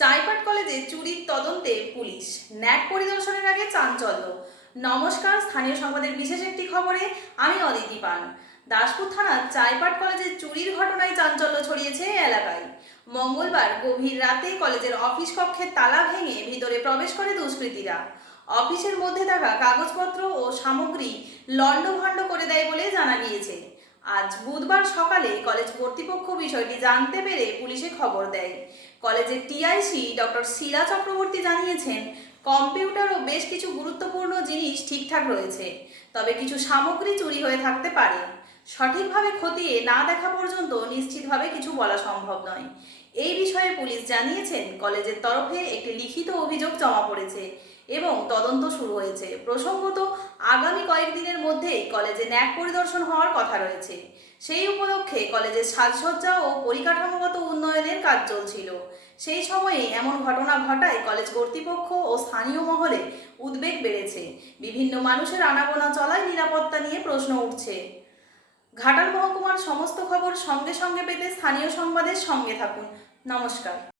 চাইপাট কলেজে চুরির তদন্তে পুলিশ, ন্যাক পরিদর্শনের আগে চাঞ্চল্য। নমস্কার, স্থানীয় সংবাদের বিশেষ একটি খবরে আমি অদিতি পান। দাসপুর থানার চাইপাট কলেজের চুরির ঘটনায় চাঞ্চল্য ছড়িয়েছে এলাকায়। মঙ্গলবার গভীর রাতে কলেজের অফিস কক্ষের তালা ভেঙে ভিতরে প্রবেশ করে দুষ্কৃতীরা। অফিসের মধ্যে থাকা কাগজপত্র ও সামগ্রী লণ্ডভণ্ড করে দেয় বলে জানা গিয়েছে। আজ বুধবার সকালে কলেজ কর্তৃপক্ষ বিষয়টি জানতে পেরে পুলিশে খবর দেয়। কলেজের টিআইসি ডক্টর শিলা চক্রবর্তী জানিয়েছেন, কম্পিউটার ও বেশ কিছু গুরুত্বপূর্ণ জিনিস ঠিকঠাক রয়েছে, তবে কিছু সামগ্রী চুরি হয়ে থাকতে পারে। সঠিকভাবে খতিয়ে না দেখা পর্যন্ত নিশ্চিতভাবে কিছু বলা সম্ভব নয়। এই বিষয়ে পুলিশ জানিয়েছেন, কলেজের তরফে একটি লিখিত অভিযোগ জমা পড়েছে এবং তদন্ত শুরু হয়েছে। প্রসঙ্গত, আগামী কয়েকদিনের মধ্যেই কলেজে ন্যাক পরিদর্শন হওয়ার কথা রয়েছে। সেই উপলক্ষে কলেজের সাজসজ্জা ও পরিকাঠামোগত উন্নয়নের কাজ চলছিল। সেই সময়ে এমন ঘটনা ঘটায় কলেজ কর্তৃপক্ষ ও স্থানীয় মহলে উদ্বেগ বেড়েছে। বিভিন্ন মানুষের আনাগোনা চলায় নিরাপত্তা নিয়ে প্রশ্ন উঠছে। ঘাটাল মহকুমার সমস্ত খবর সঙ্গে সঙ্গে পেতে স্থানীয় সংবাদের সঙ্গে থাকুন। নমস্কার।